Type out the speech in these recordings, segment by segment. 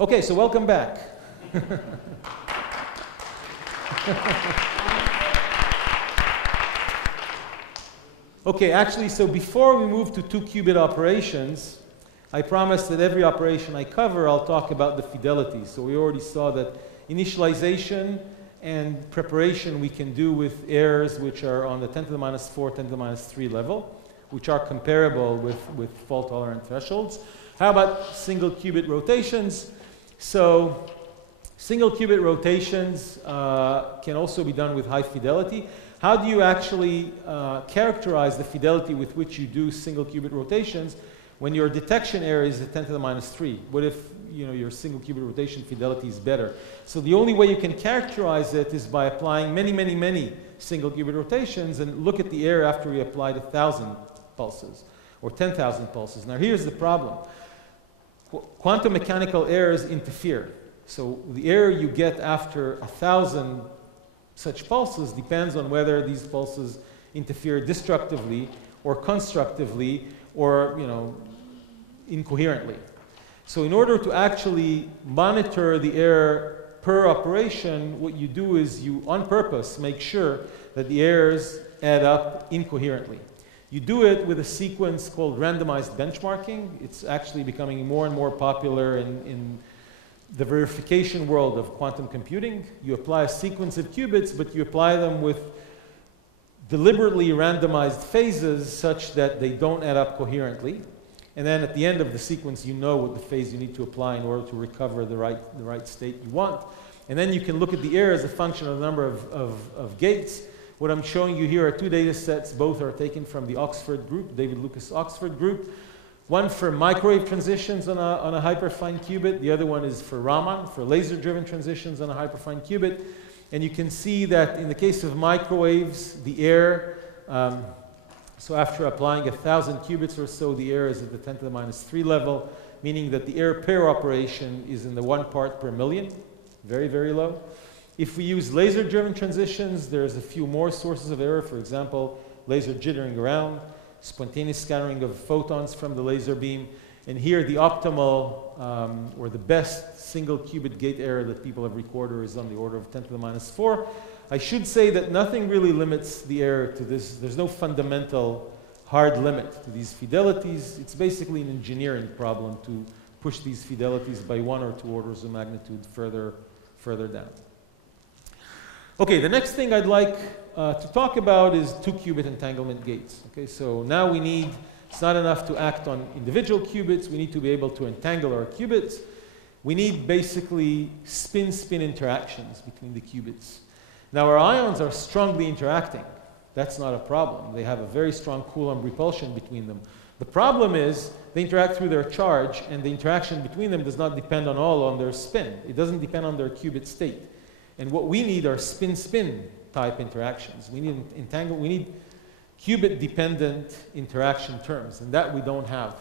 Okay, so welcome back. Okay, actually, so before we move to 2-qubit operations, I promised that every operation I cover, I'll talk about the fidelity. So we already saw that initialization and preparation we can do with errors which are on the 10 to the minus 4, 10 to the minus 3 level, which are comparable with fault-tolerant thresholds. How about single qubit rotations? So single qubit rotations can also be done with high fidelity. How do you actually characterize the fidelity with which you do single qubit rotations when your detection error is at 10 to the minus 3? What if your single qubit rotation fidelity is better? So the only way you can characterize it is by applying many, many, many single qubit rotations and look at the error after we applied 1,000 pulses or 10,000 pulses. Now here's the problem. Quantum mechanical errors interfere. So the error you get after 1,000 such pulses depends on whether these pulses interfere destructively or constructively or incoherently. So in order to actually monitor the error per operation, what you do is you, on purpose, make sure that the errors add up incoherently. You do it with a sequence called randomized benchmarking. It's actually becoming more and more popular in the verification world of quantum computing. You apply a sequence of qubits, but you apply them with deliberately randomized phases such that they don't add up coherently. And then at the end of the sequence, you know what the phase you need to apply in order to recover the right state you want. And then you can look at the error as a function of the number of gates. What I'm showing you here are two data sets. Both are taken from the Oxford group, David Lucas Oxford group. One for microwave transitions on a hyperfine qubit. The other one is for Raman, for laser-driven transitions on a hyperfine qubit. And you can see that in the case of microwaves, the error, so after applying 1,000 qubits or so, the error is at the 10 to the minus 3 level, meaning that the error per operation is in the 1 part per million, very, very low. If we use laser-driven transitions, there's a few more sources of error. For example, laser jittering around, spontaneous scattering of photons from the laser beam. And here, the optimal, or the best single qubit gate error that people have recorded is on the order of 10 to the minus 4. I should say that nothing really limits the error to this. There's no fundamental hard limit to these fidelities. It's basically an engineering problem to push these fidelities by 1 or 2 orders of magnitude further down. Okay, the next thing I'd like to talk about is 2-qubit entanglement gates. Okay, so now we need, it's not enough to act on individual qubits, we need to be able to entangle our qubits. We need basically spin-spin interactions between the qubits. Now our ions are strongly interacting. That's not a problem. They have a very strong Coulomb repulsion between them. The problem is they interact through their charge, and the interaction between them does not depend on their spin. It doesn't depend on their qubit state. And what we need are spin-spin type interactions. We need qubit-dependent interaction terms, and that we don't have.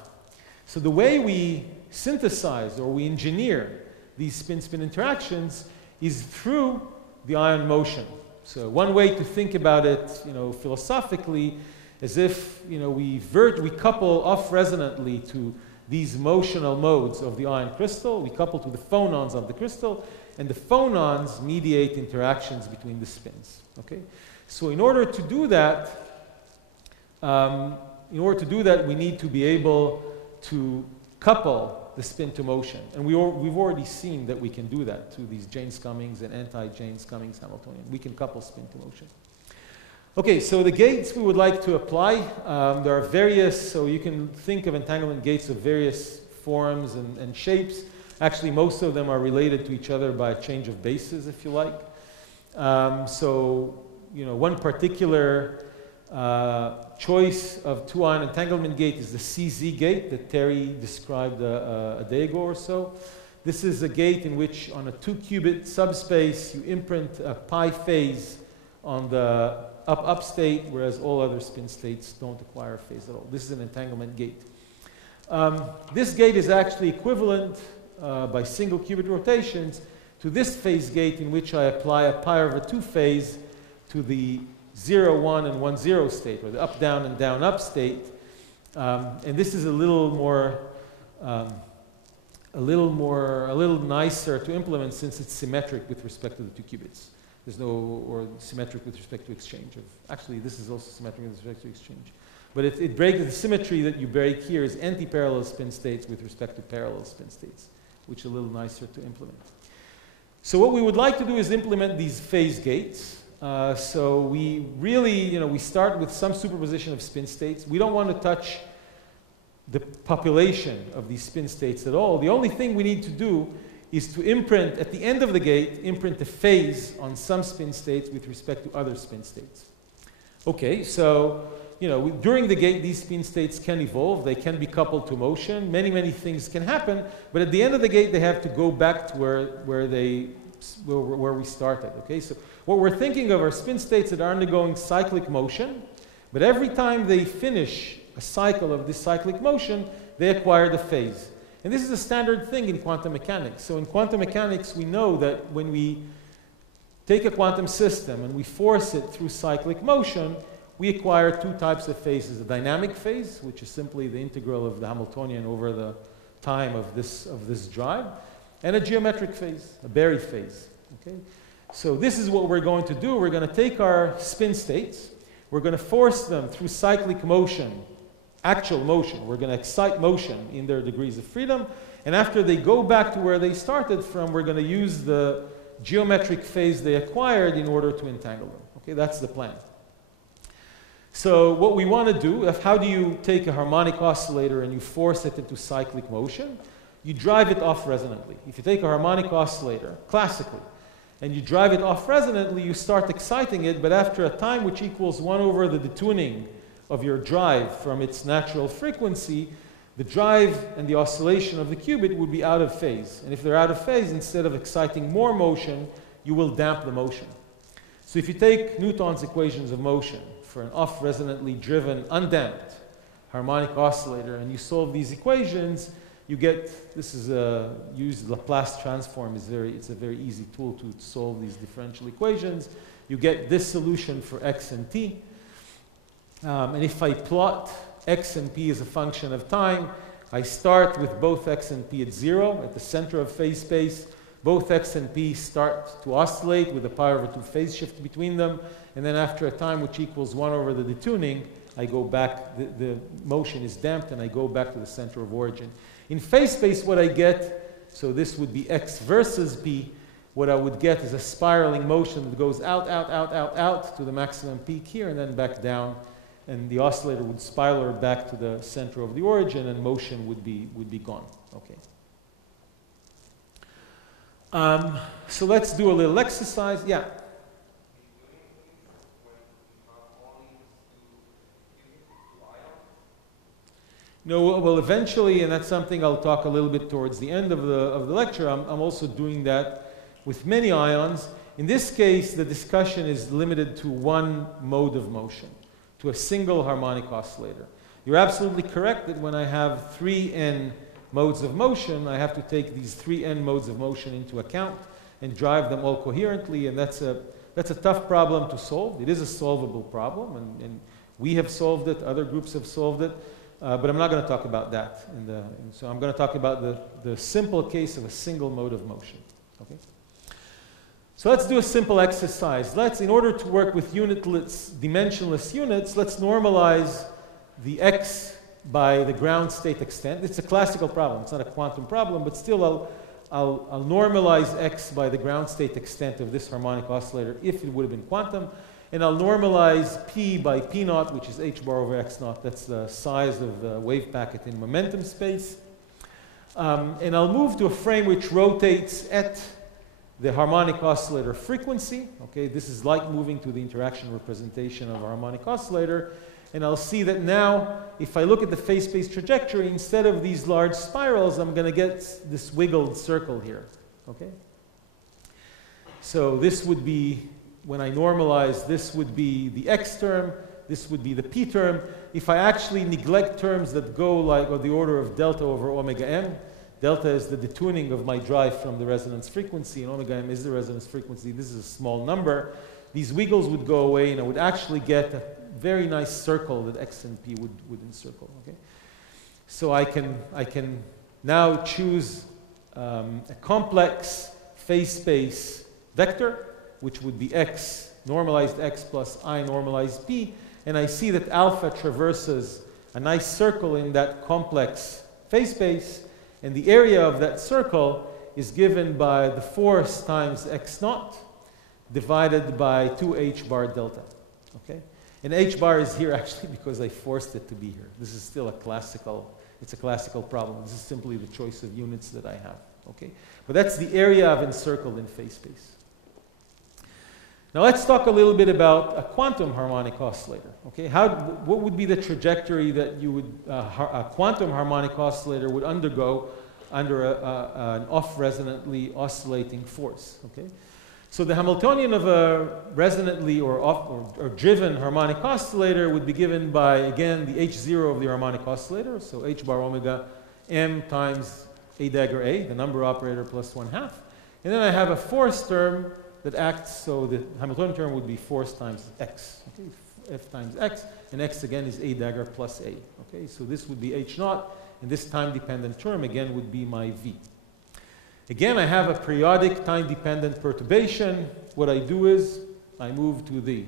So the way we synthesize or we engineer these spin-spin interactions is through the ion motion. So one way to think about it, philosophically, as if we couple off-resonantly to these motional modes of the ion crystal. We couple to the phonons of the crystal, and the phonons mediate interactions between the spins. Okay, so in order to do that, we need to be able to couple the spin to motion, and we've already seen that we can do that to these Jaynes-Cummings and anti-Jaynes-Cummings Hamiltonian. We can couple spin to motion. Okay, so the gates we would like to apply, there are various, so you can think of entanglement gates of various forms and shapes. Actually, most of them are related to each other by a change of bases, if you like. One particular choice of 2-ion entanglement gate is the CZ gate that Terry described a day ago or so. This is a gate in which, on a 2-qubit subspace, you imprint a pi phase on the up state, whereas all other spin states don't acquire a phase at all. This is an entanglement gate. This gate is actually equivalent by single qubit rotations to this phase gate, in which I apply a pi over 2 phase to the 0, 1, and 1, 0 state, or the up, down, and down, up state. And this is a little more a little nicer to implement since it's symmetric with respect to the 2 qubits. There's no, or symmetric with respect to exchange. Actually, this is also symmetric with respect to exchange. But it breaks, the symmetry that you break here is anti-parallel spin states with respect to parallel spin states, which is a little nicer to implement. So what we would like to do is implement these phase gates. So we really, we start with some superposition of spin states. We don't want to touch the population of these spin states at all. The only thing we need to do is to imprint, at the end of the gate, imprint a phase on some spin states with respect to other spin states. Okay, so during the gate, these spin states can evolve. They can be coupled to motion. Many, many things can happen. But at the end of the gate, they have to go back to where we started. Okay, so what we're thinking of are spin states that are undergoing cyclic motion. But every time they finish a cycle of this cyclic motion, they acquire the phase. And this is a standard thing in quantum mechanics. So in quantum mechanics, we know that when we take a quantum system and we force it through cyclic motion, we acquire 2 types of phases: a dynamic phase, which is simply the integral of the Hamiltonian over the time of this drive, and a geometric phase, a Berry phase. Okay? So this is what we're going to do. We're going to take our spin states, we're going to force them through cyclic motion, actual motion. We're going to excite motion in their degrees of freedom, and after they go back to where they started from, we're going to use the geometric phase they acquired in order to entangle them. Okay, that's the plan. So what we want to do, how do you take a harmonic oscillator and you force it into cyclic motion? You drive it off resonantly. If you take a harmonic oscillator, classically, and you drive it off resonantly, you start exciting it, but after a time which equals 1 over the detuning of your drive from its natural frequency, the drive and the oscillation of the qubit would be out of phase. And if they're out of phase, instead of exciting more motion, you will damp the motion. So if you take Newton's equations of motion for an off-resonantly driven, undamped harmonic oscillator, and you solve these equations, you get, this is used Laplace transform, it's a very easy tool to solve these differential equations. You get this solution for x and t. And if I plot x and p as a function of time, I start with both x and p at 0 at the center of phase space. Both x and p start to oscillate with a pi over 2 phase shift between them. And then after a time which equals 1 over the detuning, I go back, the motion is damped, and I go back to the center of origin. In phase space, what I get, so this would be x versus p, what I would get is a spiraling motion that goes out, out, out, out, out to the maximum peak here, and then back down. And the oscillator would spiral back to the center of the origin, and motion would be gone. Okay. So let's do a little exercise. Yeah. No, well, eventually, and that's something I'll talk a little bit towards the end of the lecture, I'm also doing that with many ions. In this case, the discussion is limited to one mode of motion, to a single harmonic oscillator. You're absolutely correct that when I have 3n modes of motion, I have to take these 3n modes of motion into account and drive them all coherently, and that's a tough problem to solve. It is a solvable problem, and we have solved it, other groups have solved it. But I'm not going to talk about that. So I'm going to talk about the simple case of a single mode of motion. Okay? So let's do a simple exercise. In order to work with unitless, dimensionless units, let's normalize the x by the ground state extent. It's a classical problem. It's not a quantum problem, but still I'll normalize x by the ground state extent of this harmonic oscillator if it would have been quantum. And I'll normalize p by p naught, which is h bar over x naught. That's the size of the wave packet in momentum space. And I'll move to a frame which rotates at the harmonic oscillator frequency. Okay, this is like moving to the interaction representation of a harmonic oscillator. And I'll see that now, if I look at the phase space trajectory, instead of these large spirals, I'm going to get this wiggled circle here. Okay? So this would be, when I normalize, this would be the x term, this would be the p term. If I actually neglect terms that go like on the order of delta over omega m, delta is the detuning of my drive from the resonance frequency, and omega m is the resonance frequency. This is a small number. These wiggles would go away, and I would actually get a very nice circle that x and p would encircle. Okay? So I can now choose a complex phase space vector, which would be x, normalized x plus I normalized p, and I see that alpha traverses a nice circle in that complex phase space, and the area of that circle is given by the force times x naught divided by 2h bar delta. Okay? And h bar is here actually because I forced it to be here. This is still a classical, it's a classical problem. This is simply the choice of units that I have. Okay? But that's the area of encircled in phase space. Now let's talk a little bit about a quantum harmonic oscillator. Okay? What would be the trajectory that you would, a quantum harmonic oscillator would undergo under an off-resonantly oscillating force? Okay? So the Hamiltonian of a resonantly or driven harmonic oscillator would be given by, again, the H0 of the harmonic oscillator, so h bar omega m times a dagger a, the number operator plus 1/2. And then I have a force term that acts, so the Hamiltonian term would be force times x, okay? F times x, and x again is a dagger plus a. Okay? So this would be h naught, and this time-dependent term again would be my v. Again, I have a periodic time-dependent perturbation. What I do is I move to the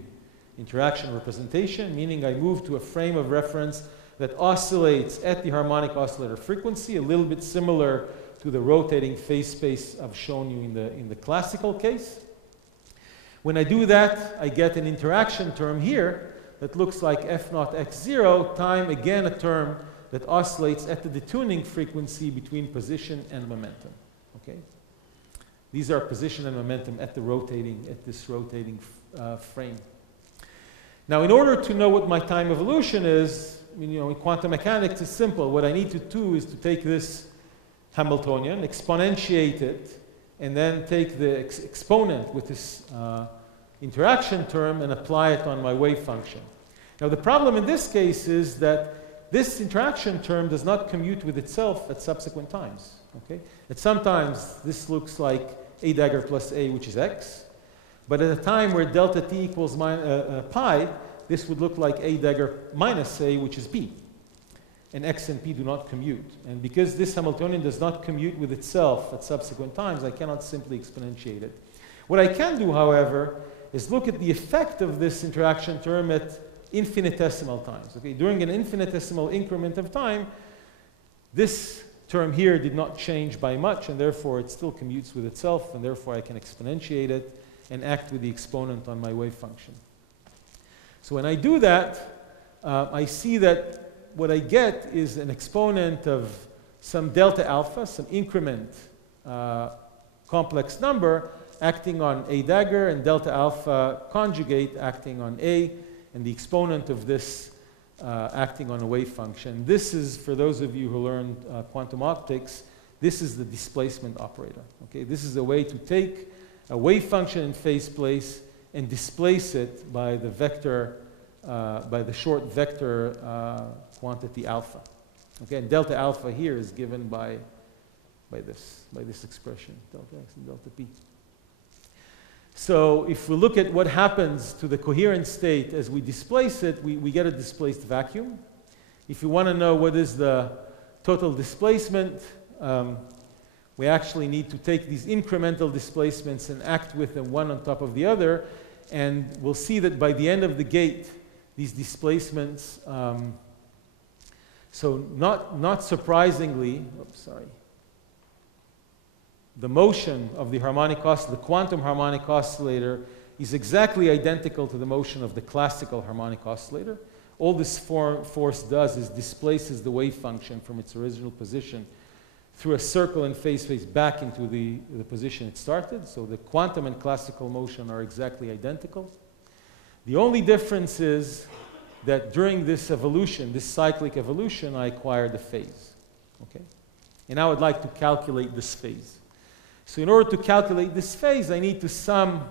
interaction representation, meaning I move to a frame of reference that oscillates at the harmonic oscillator frequency, a little bit similar to the rotating phase space I've shown you in the classical case. When I do that, I get an interaction term here that looks like f naught x0 time, again, a term that oscillates at the detuning frequency between position and momentum. Okay? These are position and momentum at this rotating frame. Now, in order to know what my time evolution is, in quantum mechanics, it's simple. What I need to do is to take this Hamiltonian, exponentiate it, and then take the exponent with this interaction term and apply it on my wave function. Now, the problem in this case is that this interaction term does not commute with itself at subsequent times. Okay? At some times, this looks like a dagger plus a, which is x. But at a time where delta t equals pi, this would look like a dagger minus a, which is b. And x and p do not commute. And because this Hamiltonian does not commute with itself at subsequent times, I cannot simply exponentiate it. What I can do, however, is look at the effect of this interaction term at infinitesimal times. Okay? During an infinitesimal increment of time, this term here did not change by much, and therefore it still commutes with itself, and therefore I can exponentiate it and act with the exponent on my wave function. So when I do that, I see that what I get is an exponent of some delta alpha, some increment complex number acting on a dagger, and delta alpha conjugate acting on a, and the exponent of this acting on a wave function. This is, for those of you who learned quantum optics, this is the displacement operator. Okay? This is a way to take a wave function in phase space and displace it by the vector, by the short vector quantity alpha. Okay? And delta alpha here is given by this expression, delta x and delta p. So if we look at what happens to the coherent state as we displace it, we get a displaced vacuum. If you want to know what is the total displacement, we actually need to take these incremental displacements and act with them one on top of the other. And we'll see that by the end of the gate, these displacements, so not surprisingly, the motion of the quantum harmonic oscillator is exactly identical to the motion of the classical harmonic oscillator. All this force does is displaces the wave function from its original position through a circle in phase space back into the position it started. So the quantum and classical motion are exactly identical. The only difference is that during this evolution, this cyclic evolution, I acquired a phase. Okay? And now I'd like to calculate this phase. So in order to calculate this phase, I need to sum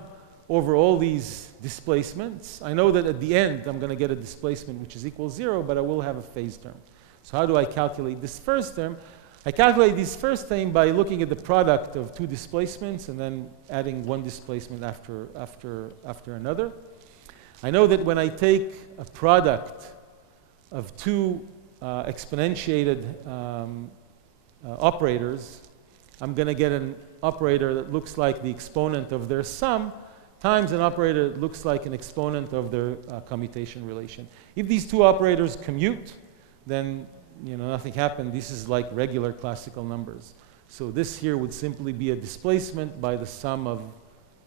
over all these displacements. I know that at the end, I'm going to get a displacement which is equal to 0, but I will have a phase term. So how do I calculate this first term? I calculate this first term by looking at the product of two displacements and then adding one displacement after another. I know that when I take a product of two exponentiated operators, I'm going to get an operator that looks like the exponent of their sum times an operator that looks like an exponent of their commutation relation. If these two operators commute, then nothing happened. This is like regular classical numbers. So this here would simply be a displacement by the sum of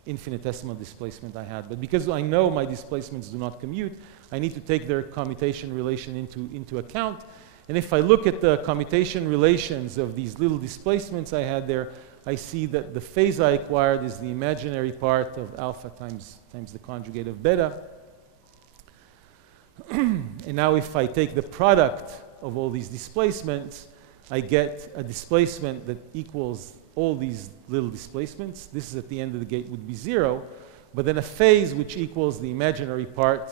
infinitesimal displacement I had. But because I know my displacements do not commute, I need to take their commutation relation into account. And if I look at the commutation relations of these little displacements I had there, I see that the phase I acquired is the imaginary part of alpha times the conjugate of beta. And now if I take the product of all these displacements, I get a displacement that equals all these little displacements. This is at the end of the gate would be 0, but then a phase which equals the imaginary part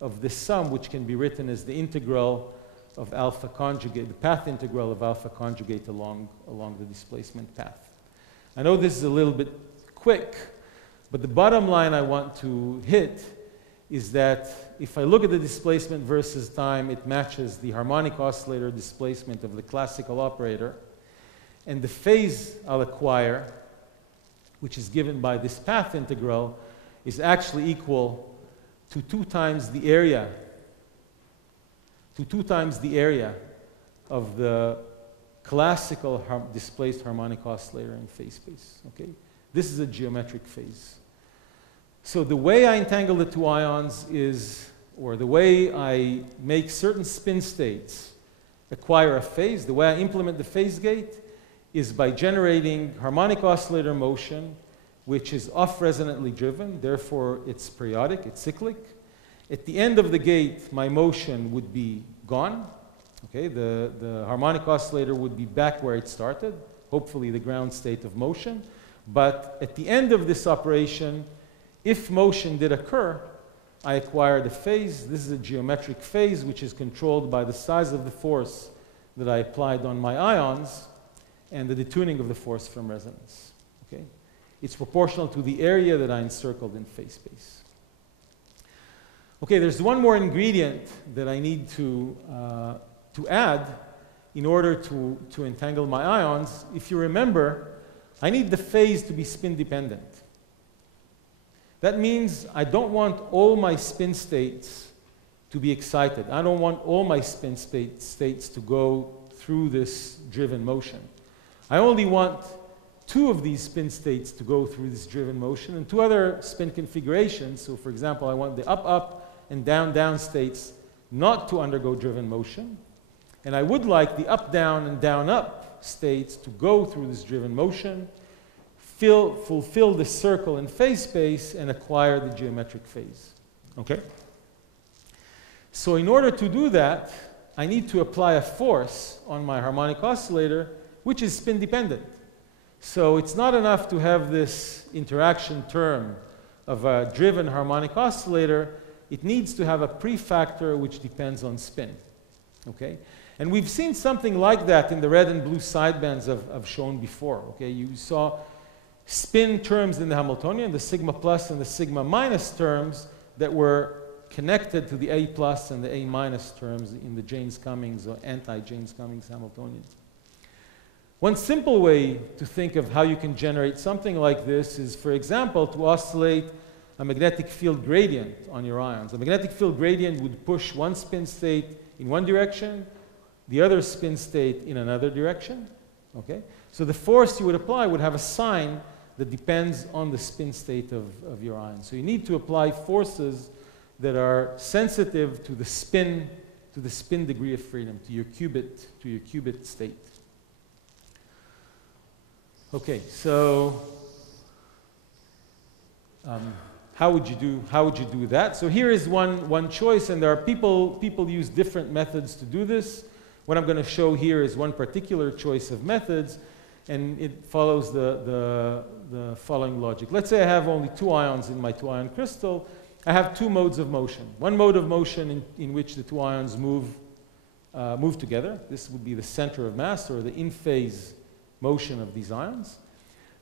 of this sum, which can be written as the integral of alpha conjugate, the path integral of alpha conjugate along the displacement path. I know this is a little bit quick, but the bottom line I want to hit is that if I look at the displacement versus time, it matches the harmonic oscillator displacement of the classical operator. And the phase I'll acquire, which is given by this path integral, is actually equal to 2 times the area, of the classical displaced harmonic oscillator in phase space. Okay? This is a geometric phase. So the way I entangle the two ions is, or the way I make certain spin states acquire a phase, the way I implement the phase gate is by generating harmonic oscillator motion, which is off-resonantly driven, therefore it's periodic, it's cyclic. At the end of the gate, my motion would be gone. Okay, the harmonic oscillator would be back where it started, hopefully the ground state of motion. But at the end of this operation, if motion did occur, I acquired a phase. This is a geometric phase, which is controlled by the size of the force that I applied on my ions and the detuning of the force from resonance. Okay? It's proportional to the area that I encircled in phase space. Okay, there's one more ingredient that I need to add in order to entangle my ions. If you remember, I need the phase to be spin dependent. That means I don't want all my spin states to be excited. I don't want all my spin states to go through this driven motion. I only want 2 of these spin states to go through this driven motion and 2 other spin configurations. So for example, I want the up-up and down-down states not to undergo driven motion. And I would like the up-down and down-up states to go through this driven motion, fulfill the circle in phase space, and acquire the geometric phase. Okay? So in order to do that, I need to apply a force on my harmonic oscillator, which is spin dependent. So it's not enough to have this interaction term of a driven harmonic oscillator. It needs to have a prefactor which depends on spin. Okay? And we've seen something like that in the red and blue sidebands I've shown before. Okay? You saw spin terms in the Hamiltonian, the sigma plus and the sigma minus terms that were connected to the A plus and the A minus terms in the Jaynes-Cummings or anti-Jaynes-Cummings Hamiltonian. One simple way to think of how you can generate something like this is, for example, to oscillate a magnetic field gradient on your ions. A magnetic field gradient would push one spin state in one direction, the other spin state in another direction. Okay? So the force you would apply would have a sign that depends on the spin state of your ion. So you need to apply forces that are sensitive to the spin degree of freedom, to your qubit state. Okay, so how would you do that? So here is one choice, and there are people use different methods to do this. What I'm going to show here is one particular choice of methods, and it follows the following logic. Let's say I have only 2 ions in my 2-ion crystal. I have 2 modes of motion. One mode of motion in which the 2 ions move together. This would be the center of mass, or the in-phase motion of these ions.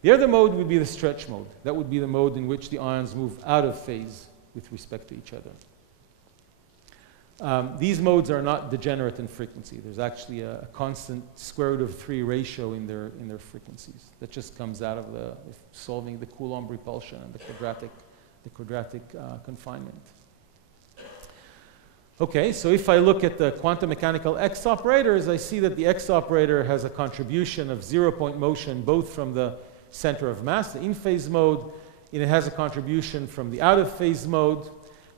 The other mode would be the stretch mode. That would be the mode in which the ions move out of phase with respect to each other. These modes are not degenerate in frequency. There's actually a constant square root of 3 ratio in their frequencies. That just comes out of solving the Coulomb repulsion and the quadratic confinement. Okay, so if I look at the quantum mechanical X operators, I see that the X operator has a contribution of 0-point motion both from the center of mass, the in-phase mode, and it has a contribution from the out-of-phase mode,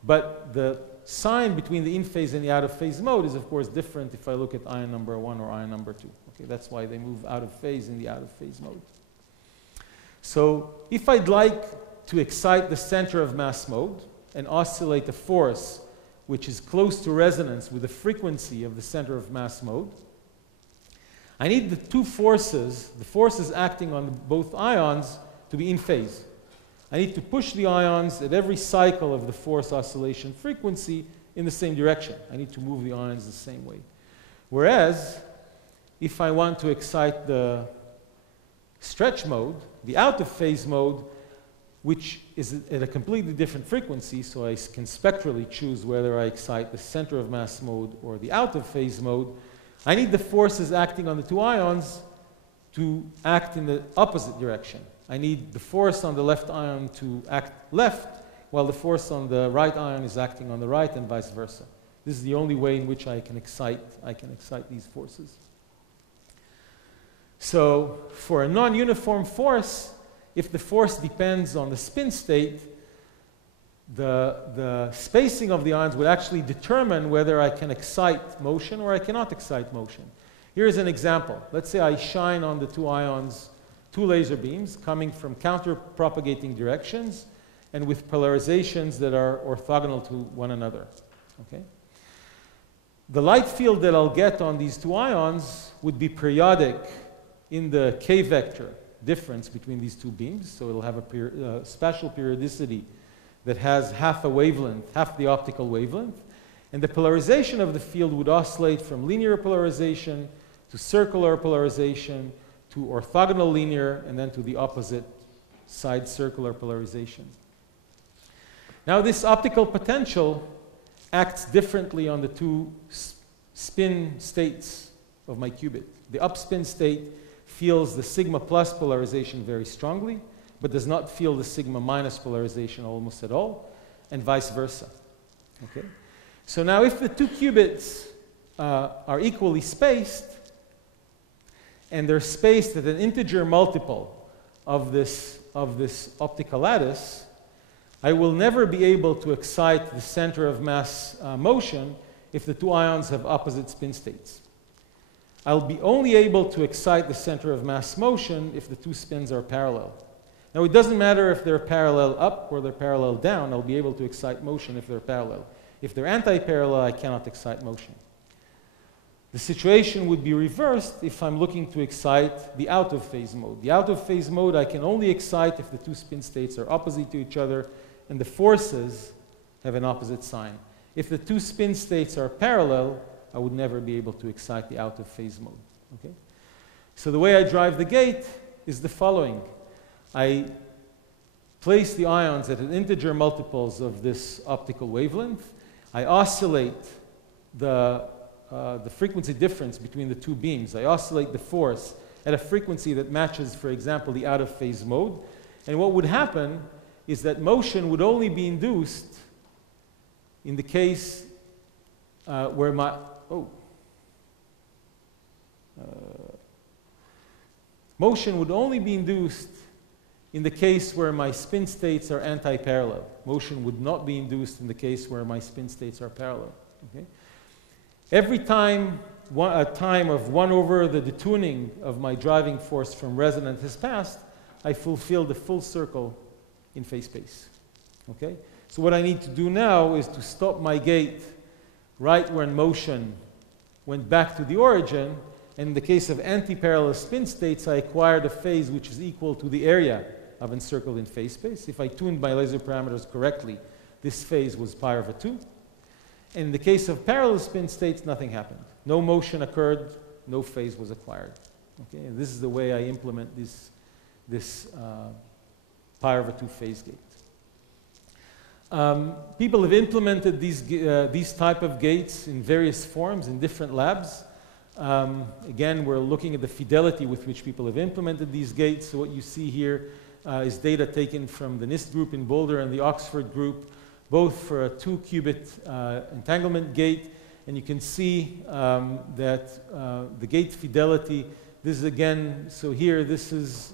but the sign between the in-phase and the out-of-phase mode is, of course, different if I look at ion number 1 or ion number 2. Okay, that's why they move out of phase in the out-of-phase mode. So if I'd like to excite the center of mass mode and oscillate a force which is close to resonance with the frequency of the center of mass mode, I need the two forces, the forces acting on both ions, to be in phase. I need to push the ions at every cycle of the force oscillation frequency in the same direction. I need to move the ions the same way. Whereas, if I want to excite the stretch mode, the out-of-phase mode, which is at a completely different frequency, so I can spectrally choose whether I excite the center of mass mode or the out-of-phase mode, I need the forces acting on the two ions to act in the opposite direction. I need the force on the left ion to act left, while the force on the right ion is acting on the right, and vice versa. This is the only way in which I can excite these forces. So for a non-uniform force, if the force depends on the spin state, the spacing of the ions would actually determine whether I can excite motion or I cannot excite motion. Here's an example. Let's say I shine on the two ions two laser beams coming from counter-propagating directions and with polarizations that are orthogonal to one another. Okay? The light field that I'll get on these two ions would be periodic in the k-vector difference between these two beams, so it'll have a spatial periodicity that has half a wavelength, half the optical wavelength, and the polarization of the field would oscillate from linear polarization to circular polarization to orthogonal linear, and then to the opposite side circular polarization. Now this optical potential acts differently on the two spin states of my qubit. The upspin state feels the sigma plus polarization very strongly, but does not feel the sigma minus polarization almost at all, and vice versa. Okay? So now if the two qubits are equally spaced, and they're spaced at an integer multiple of this optical lattice, I will never be able to excite the center of mass motion if the two ions have opposite spin states. I'll be only able to excite the center of mass motion if the two spins are parallel. Now it doesn't matter if they're parallel up or they're parallel down, I'll be able to excite motion if they're parallel. If they're anti-parallel, I cannot excite motion. The situation would be reversed if I'm looking to excite the out-of-phase mode. The out-of-phase mode I can only excite if the two spin states are opposite to each other and the forces have an opposite sign. If the two spin states are parallel, I would never be able to excite the out-of-phase mode. Okay? So the way I drive the gate is the following. I place the ions at an integer multiples of this optical wavelength. I oscillate the frequency difference between the two beams. I oscillate the force at a frequency that matches, for example, the out-of-phase mode. And what would happen is that motion would only be induced in the case where my... motion would only be induced in the case where my spin states are anti-parallel. Motion would not be induced in the case where my spin states are parallel. Okay? Every time a time of 1 over the detuning of my driving force from resonance has passed, I fulfill the full circle in phase space. Okay? So what I need to do now is to stop my gate right when motion went back to the origin. And in the case of anti-parallel spin states, I acquired a phase which is equal to the area of encircled in phase space. If I tuned my laser parameters correctly, this phase was pi over 2. And in the case of parallel spin states, nothing happened. No motion occurred, no phase was acquired. Okay? And this is the way I implement this pi over 2 phase gate. People have implemented these type of gates in various forms in different labs. Again, we're looking at the fidelity with which people have implemented these gates. So what you see here is data taken from the NIST group in Boulder and the Oxford group, both for a 2-qubit entanglement gate. And you can see that the gate fidelity, this is again, so here this is,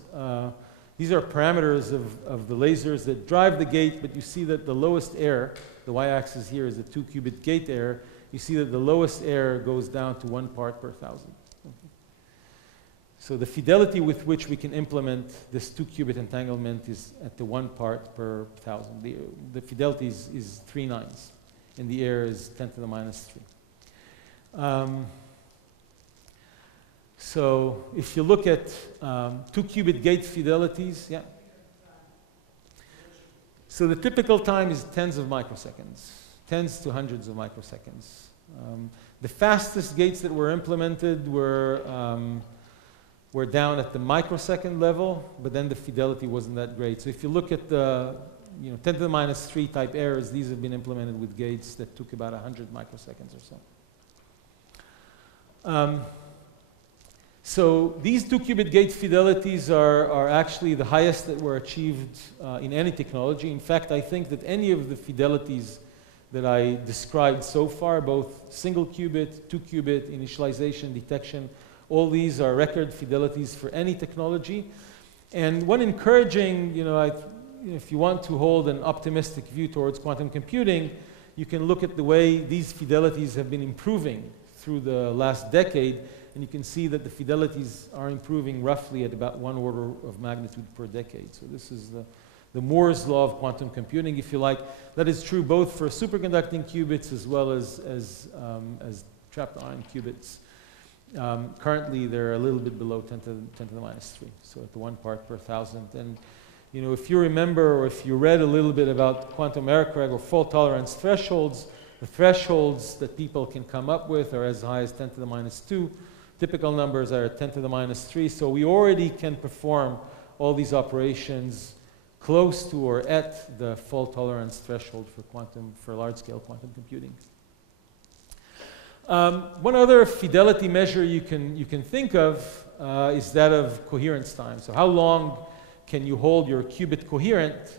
these are parameters of the lasers that drive the gate, but you see that the lowest error, the y-axis here is the 2-qubit gate error. You see that the lowest error goes down to 1 part per thousand. Okay. So the fidelity with which we can implement this 2-qubit entanglement is at the 1 part per thousand. The fidelity is 3 nines, and the error is 10 to the minus 3. So if you look at 2-qubit gate fidelities, yeah. So the typical time is tens of microseconds, tens to hundreds of microseconds. The fastest gates that were implemented were down at the microsecond level, but then the fidelity wasn't that great. So if you look at the 10 to the minus 3 type errors, these have been implemented with gates that took about 100 microseconds or so. So these 2-qubit gate fidelities are actually the highest that were achieved in any technology. In fact, I think that any of the fidelities that I described so far, both single qubit, 2-qubit, initialization, detection, all these are record fidelities for any technology. And one encouraging, if you want to hold an optimistic view towards quantum computing, you can look at the way these fidelities have been improving through the last decade. And you can see that the fidelities are improving roughly at about 1 order of magnitude per decade. So this is the Moore's law of quantum computing, if you like. That is true both for superconducting qubits as well as trapped ion qubits. Currently, they're a little bit below 10 to the minus 3, so at the 1 part per thousand. And if you remember, or if you read a little bit about quantum error correction or fault tolerance thresholds, the thresholds that people can come up with are as high as 10 to the minus 2. Typical numbers are 10 to the minus 3, so we already can perform all these operations close to or at the fault tolerance threshold for large-scale quantum computing. One other fidelity measure you can think of is that of coherence time. So how long can you hold your qubit coherent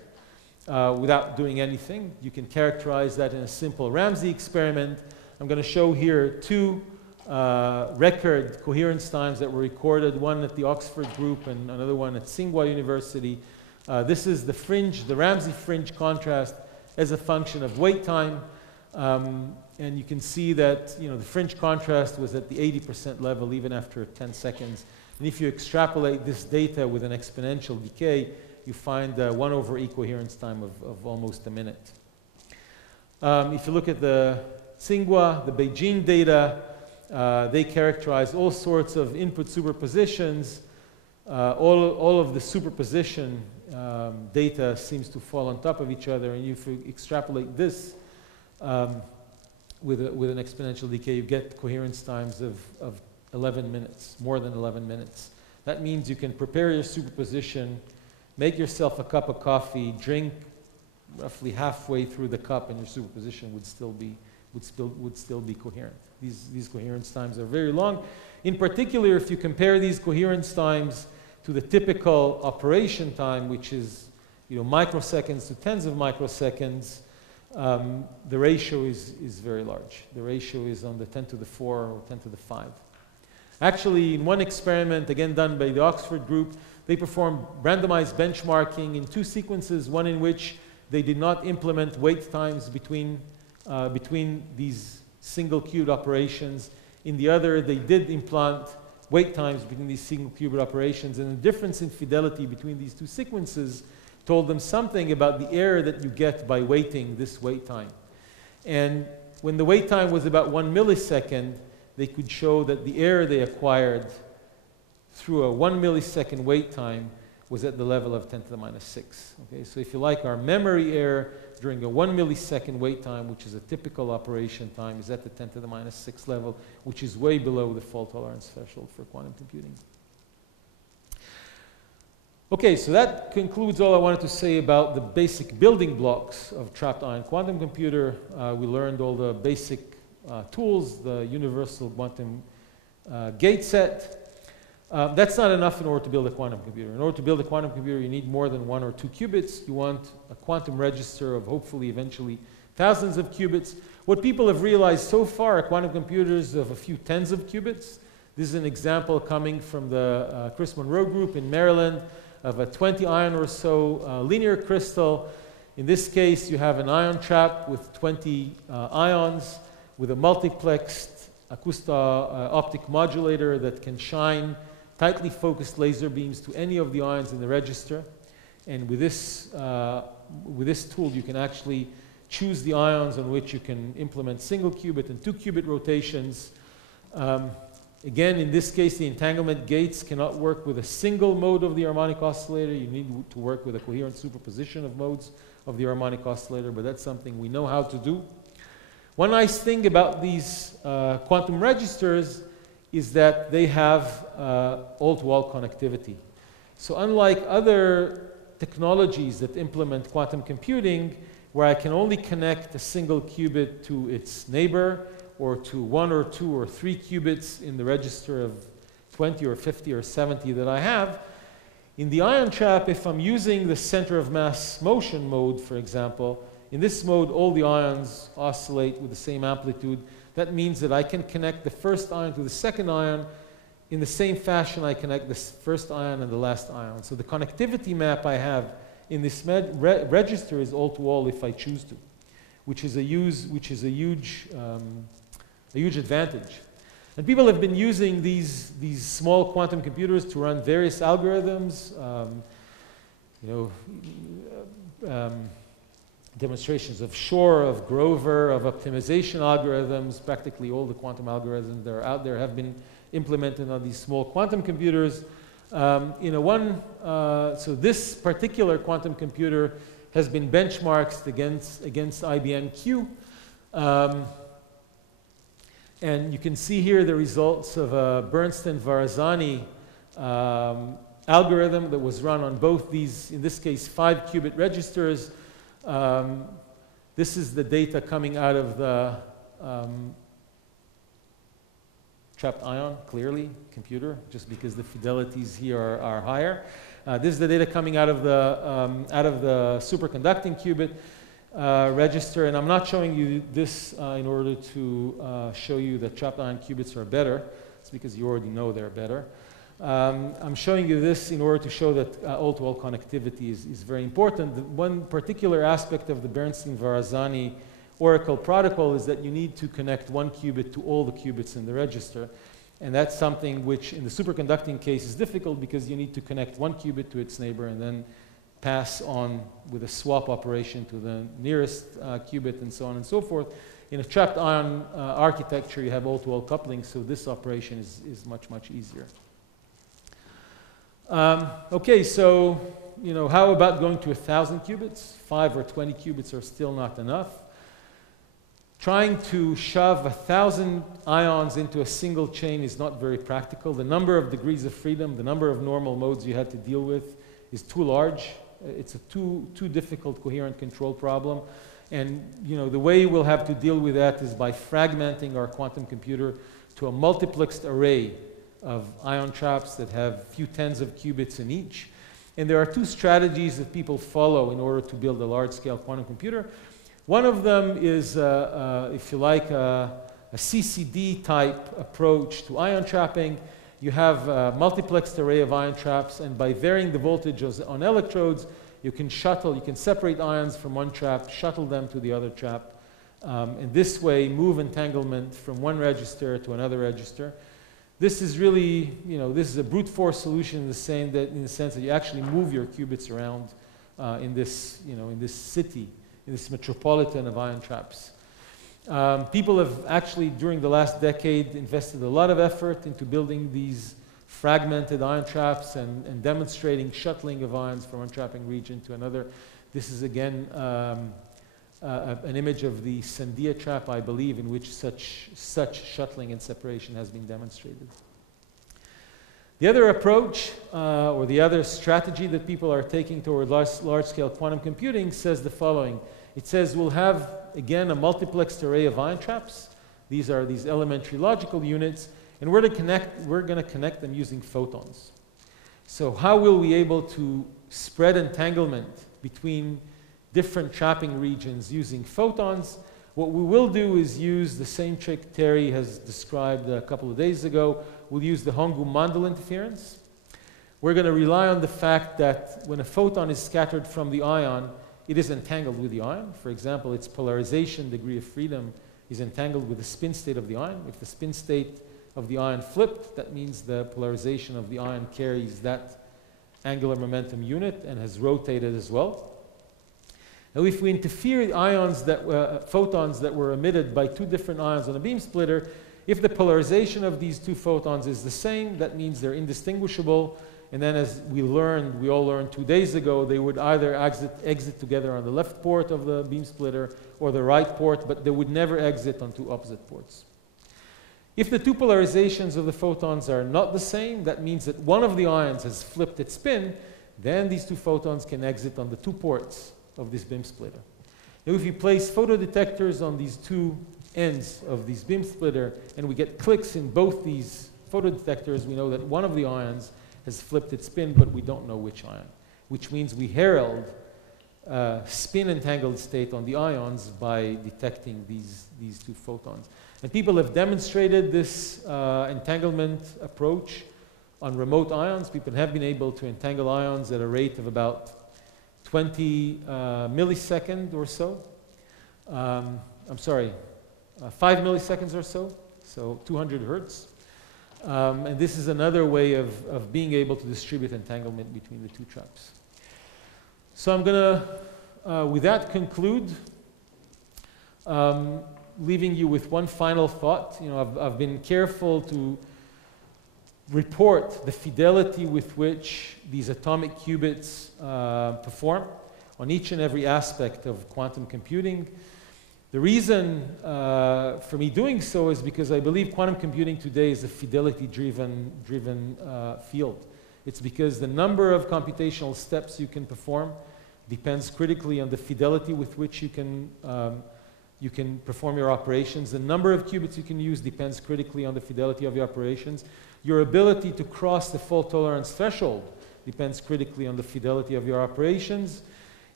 without doing anything? You can characterize that in a simple Ramsey experiment. I'm going to show here 2 record coherence times that were recorded, one at the Oxford group and another one at Tsinghua University. This is the Ramsey fringe contrast as a function of wait time. And you can see that the fringe contrast was at the 80% level even after 10 seconds. And if you extrapolate this data with an exponential decay, you find 1 over E coherence time of almost a minute. If you look at the Tsinghua, the Beijing data, they characterize all sorts of input superpositions. All of the superposition data seems to fall on top of each other, and if you extrapolate this with an exponential decay, you get coherence times of 11 minutes, more than 11 minutes. That means you can prepare your superposition, make yourself a cup of coffee, drink roughly halfway through the cup, and your superposition would still be coherent. These coherence times are very long. In particular, if you compare these coherence times to the typical operation time, which is microseconds to tens of microseconds, the ratio is very large. The ratio is on the 10 to the 4 or 10 to the 5. Actually, in one experiment, again done by the Oxford group, they performed randomized benchmarking in 2 sequences, one in which they did not implement wait times between these single qubit operations. In the other, they did implant wait times between these single qubit operations, and the difference in fidelity between these 2 sequences told them something about the error that you get by waiting this wait time. And when the wait time was about 1 millisecond, they could show that the error they acquired through a 1 millisecond wait time was at the level of 10 to the minus 6. Okay, so if you like, our memory error during a 1 millisecond wait time, which is a typical operation time, is at the 10 to the minus 6 level, which is way below the fault tolerance threshold for quantum computing. Okay, so that concludes all I wanted to say about the basic building blocks of trapped ion quantum computer. We learned all the basic tools, the universal quantum gate set. That's not enough in order to build a quantum computer. In order to build a quantum computer, you need more than 1 or 2 qubits. You want a quantum register of hopefully eventually thousands of qubits. What people have realized so far are quantum computers of a few tens of qubits. This is an example coming from the Chris Monroe group in Maryland of a 20 ion or so linear crystal. In this case, you have an ion trap with 20 ions with a multiplexed optic modulator that can shine tightly focused laser beams to any of the ions in the register. And with this tool, you can actually choose the ions on which you can implement single qubit and 2 qubit rotations. Again, in this case, the entanglement gates cannot work with a single mode of the harmonic oscillator. You need to work with a coherent superposition of modes of the harmonic oscillator, but that's something we know how to do. One nice thing about these quantum registers is that they have all-to-all connectivity. So unlike other technologies that implement quantum computing, where I can only connect a single qubit to its neighbor, or to 1 or 2 or 3 qubits in the register of 20 or 50 or 70 that I have. In the ion trap, if I'm using the center of mass motion mode, for example, in this mode, all the ions oscillate with the same amplitude. That means that I can connect the first ion to the second ion in the same fashion I connect the first ion and the last ion. So the connectivity map I have in this register is all-to-all if I choose to, which is a huge advantage. And people have been using these small quantum computers to run various algorithms, demonstrations of Shor, of Grover, of optimization algorithms. Practically all the quantum algorithms that are out there have been implemented on these small quantum computers. So this particular quantum computer has been benchmarked against IBM Q. And you can see here the results of a Bernstein-Varazani algorithm that was run on both these, in this case, 5 qubit registers. This is the data coming out of the trapped ion, clearly, computer, just because the fidelities here are higher. This is the data coming out of the superconducting qubit register, and I'm not showing you this in order to show you that trapped ion qubits are better. It's because you already know they're better. I'm showing you this in order to show that all-to-all connectivity is very important. One particular aspect of the Bernstein-Varazani Oracle protocol is that you need to connect 1 qubit to all the qubits in the register. And that's something which in the superconducting case is difficult because you need to connect 1 qubit to its neighbor and then pass on with a swap operation to the nearest qubit and so on and so forth. In a trapped ion architecture, you have all-to-all coupling, so this operation is much, much easier. Okay, so how about going to 1,000 qubits? 5 or 20 qubits are still not enough. Trying to shove 1,000 ions into a single chain is not very practical. The number of degrees of freedom, the number of normal modes you had to deal with is too large. It's a too difficult coherent control problem. And the way we'll have to deal with that is by fragmenting our quantum computer to a multiplexed array of ion traps that have a few tens of qubits in each. And there are 2 strategies that people follow in order to build a large-scale quantum computer. One of them is, if you like, a CCD-type approach to ion trapping. You have a multiplexed array of ion traps, and by varying the voltage on electrodes, you can separate ions from one trap, shuttle them to the other trap, and this way move entanglement from one register to another register. This is really, this is a brute force solution in the sense that you actually move your qubits around in this city, in this metropolitan of ion traps. People have actually, during the last decade, invested a lot of effort into building these fragmented ion traps and demonstrating shuttling of ions from one trapping region to another. This is, again, an image of the Sandia trap, I believe, in which such shuttling and separation has been demonstrated. The other approach, or the other strategy that people are taking toward large-scale quantum computing says the following. It says we'll have, again, a multiplexed array of ion traps. These are these elementary logical units, and we're going to connect them using photons. So how will we be able to spread entanglement between different trapping regions using photons? What we will do is use the same trick Terry has described a couple of days ago. We'll use the Hongu-Mandel interference. We're going to rely on the fact that when a photon is scattered from the ion, it is entangled with the ion. For example, its polarization degree of freedom is entangled with the spin state of the ion. If the spin state of the ion flipped, that means the polarization of the ion carries that angular momentum unit and has rotated as well. Now, if we interfere photons that were emitted by two different ions on a beam splitter, if the polarization of these two photons is the same, that means they're indistinguishable. And then, as we all learned 2 days ago, they would either exit together on the left port of the beam splitter or the right port, but they would never exit on two opposite ports. If the two polarizations of the photons are not the same, that means that one of the ions has flipped its spin, then these two photons can exit on the two ports of this beam splitter. Now, if you place photodetectors on these two ends of this beam splitter and we get clicks in both these photodetectors, we know that one of the ions has flipped its spin, but we don't know which ion, which means we herald spin entangled state on the ions by detecting these two photons. And people have demonstrated this entanglement approach on remote ions. People have been able to entangle ions at a rate of about 20 milliseconds or so. 5 milliseconds or so 200 hertz. And this is another way of being able to distribute entanglement between the two traps. So I'm going to, with that, conclude, leaving you with one final thought. You know, I've been careful to report the fidelity with which these atomic qubits perform on each and every aspect of quantum computing. The reason for me doing so is because I believe quantum computing today is a fidelity-driven field. It's because the number of computational steps you can perform depends critically on the fidelity with which you can perform your operations. The number of qubits you can use depends critically on the fidelity of your operations. Your ability to cross the fault tolerance threshold depends critically on the fidelity of your operations.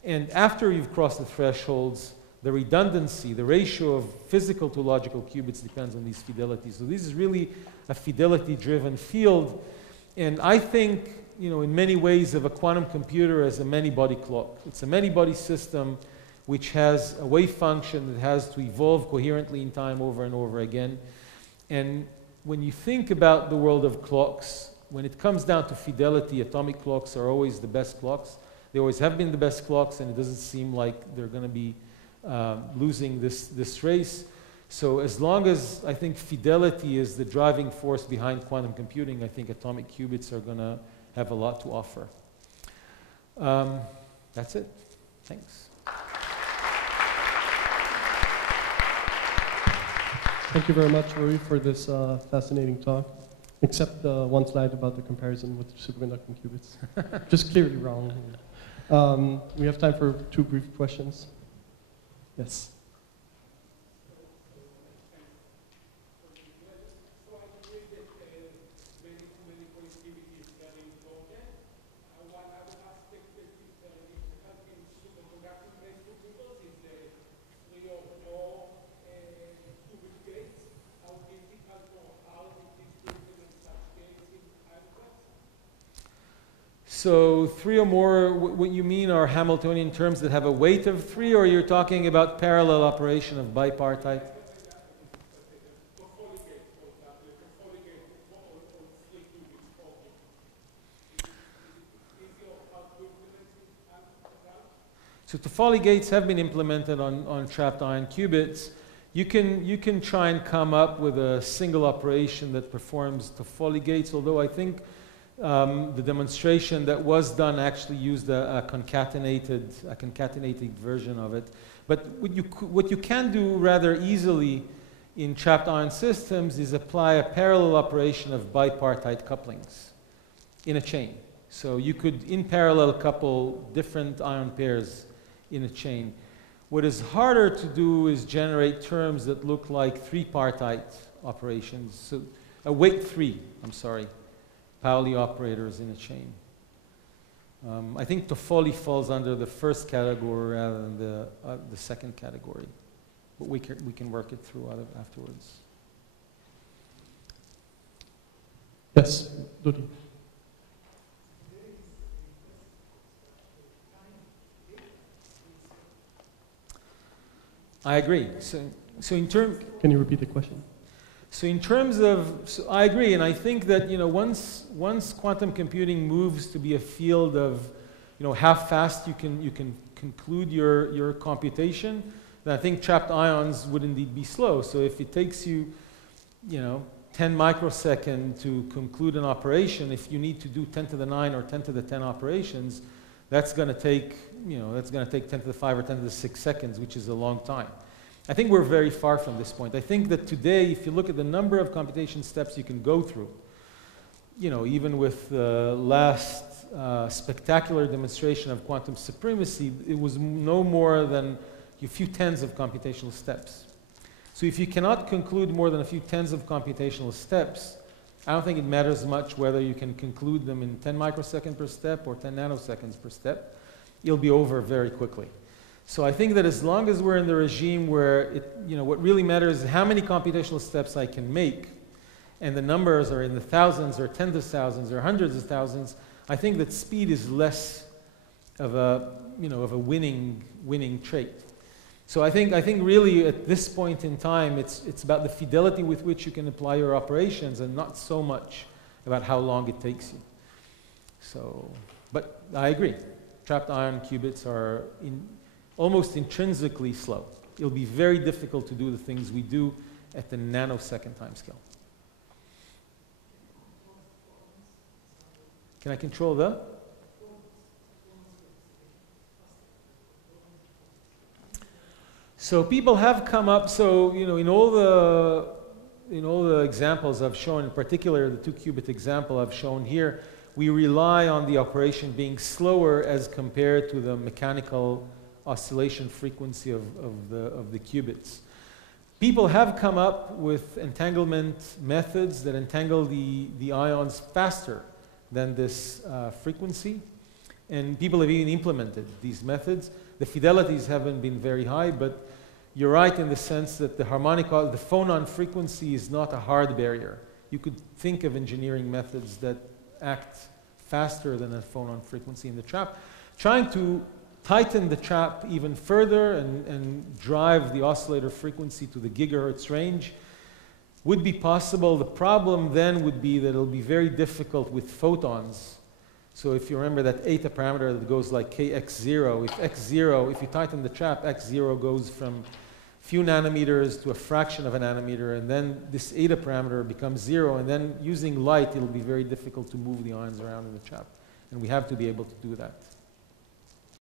And after you've crossed the thresholds, the redundancy, the ratio of physical to logical qubits depends on these fidelities. So this is really a fidelity-driven field. And I think, you know, in many ways of a quantum computer as a many-body clock. It's a many-body system which has a wave function that has to evolve coherently in time over and over again. And when you think about the world of clocks, when it comes down to fidelity, atomic clocks are always the best clocks. They always have been the best clocks, and it doesn't seem like they're going to be losing this race. So as long as I think fidelity is the driving force behind quantum computing, I think atomic qubits are going to have a lot to offer. That's it. Thanks. Thank you very much, Roee, for this fascinating talk. Except one slide about the comparison with superconducting qubits. Just clearly wrong. We have time for 2 brief questions. Yes. So 3 or more, what you mean are Hamiltonian terms that have a weight of 3, or you're talking about parallel operation of bipartite? So Toffoli gates have been implemented on trapped ion qubits. You can try and come up with a single operation that performs Toffoli gates, although I think the demonstration that was done actually used a concatenated version of it. But what you can do rather easily in trapped ion systems is apply a parallel operation of bipartite couplings. in a chain. So you could, in parallel, couple different ion pairs in a chain. What is harder to do is generate terms that look like three-partite operations. So weight 3, I'm sorry, Pauli operators in a chain. I think Toffoli falls under the first category rather than the second category. But we can work it through afterwards. Yes, Dodi. I agree. So in terms... Can you repeat the question? So in terms of... So I agree, and I think that, once quantum computing moves to be a field of, how fast you can conclude your computation, then I think trapped ions would indeed be slow. So if it takes you, 10 microseconds to conclude an operation, if you need to do 10 to the 9 or 10 to the 10 operations, that's going to take, 10 to the 5 or 10 to the 6 seconds, which is a long time. I think we're very far from this point. I think that today, if you look at the number of computation steps you can go through, even with the last spectacular demonstration of quantum supremacy, it was no more than a few tens of computational steps. So if you cannot conclude more than a few tens of computational steps, I don't think it matters much whether you can conclude them in 10 microseconds per step or 10 nanoseconds per step. It'll be over very quickly. So I think that as long as we're in the regime where what really matters is how many computational steps I can make, and the numbers are in the thousands or tens of thousands or hundreds of thousands, I think that speed is less of a winning trait. So I think really at this point in time, it's about the fidelity with which you can apply your operations and not so much about how long it takes you. So, but I agree. Trapped ion qubits are almost intrinsically slow. It'll be very difficult to do the things we do at the nanosecond time scale. Can I control the? So people have come up, so in all the examples I've shown, in particular the 2-qubit example I've shown here, we rely on the operation being slower as compared to the mechanical oscillation frequency of the qubits. People have come up with entanglement methods that entangle the ions faster than this frequency, and people have even implemented these methods. The fidelities haven't been very high, but you're right in the sense that the phonon frequency is not a hard barrier. You could think of engineering methods that act faster than a phonon frequency in the trap. Trying to tighten the trap even further and drive the oscillator frequency to the gigahertz range would be possible. The problem then would be that it'll be very difficult with photons. So if you remember that eta parameter that goes like kx0, if you tighten the trap, x0 goes from few nanometers to a fraction of a nanometer, and then this eta parameter becomes 0, and then using light, it'll be very difficult to move the ions around in the trap. And we have to be able to do that.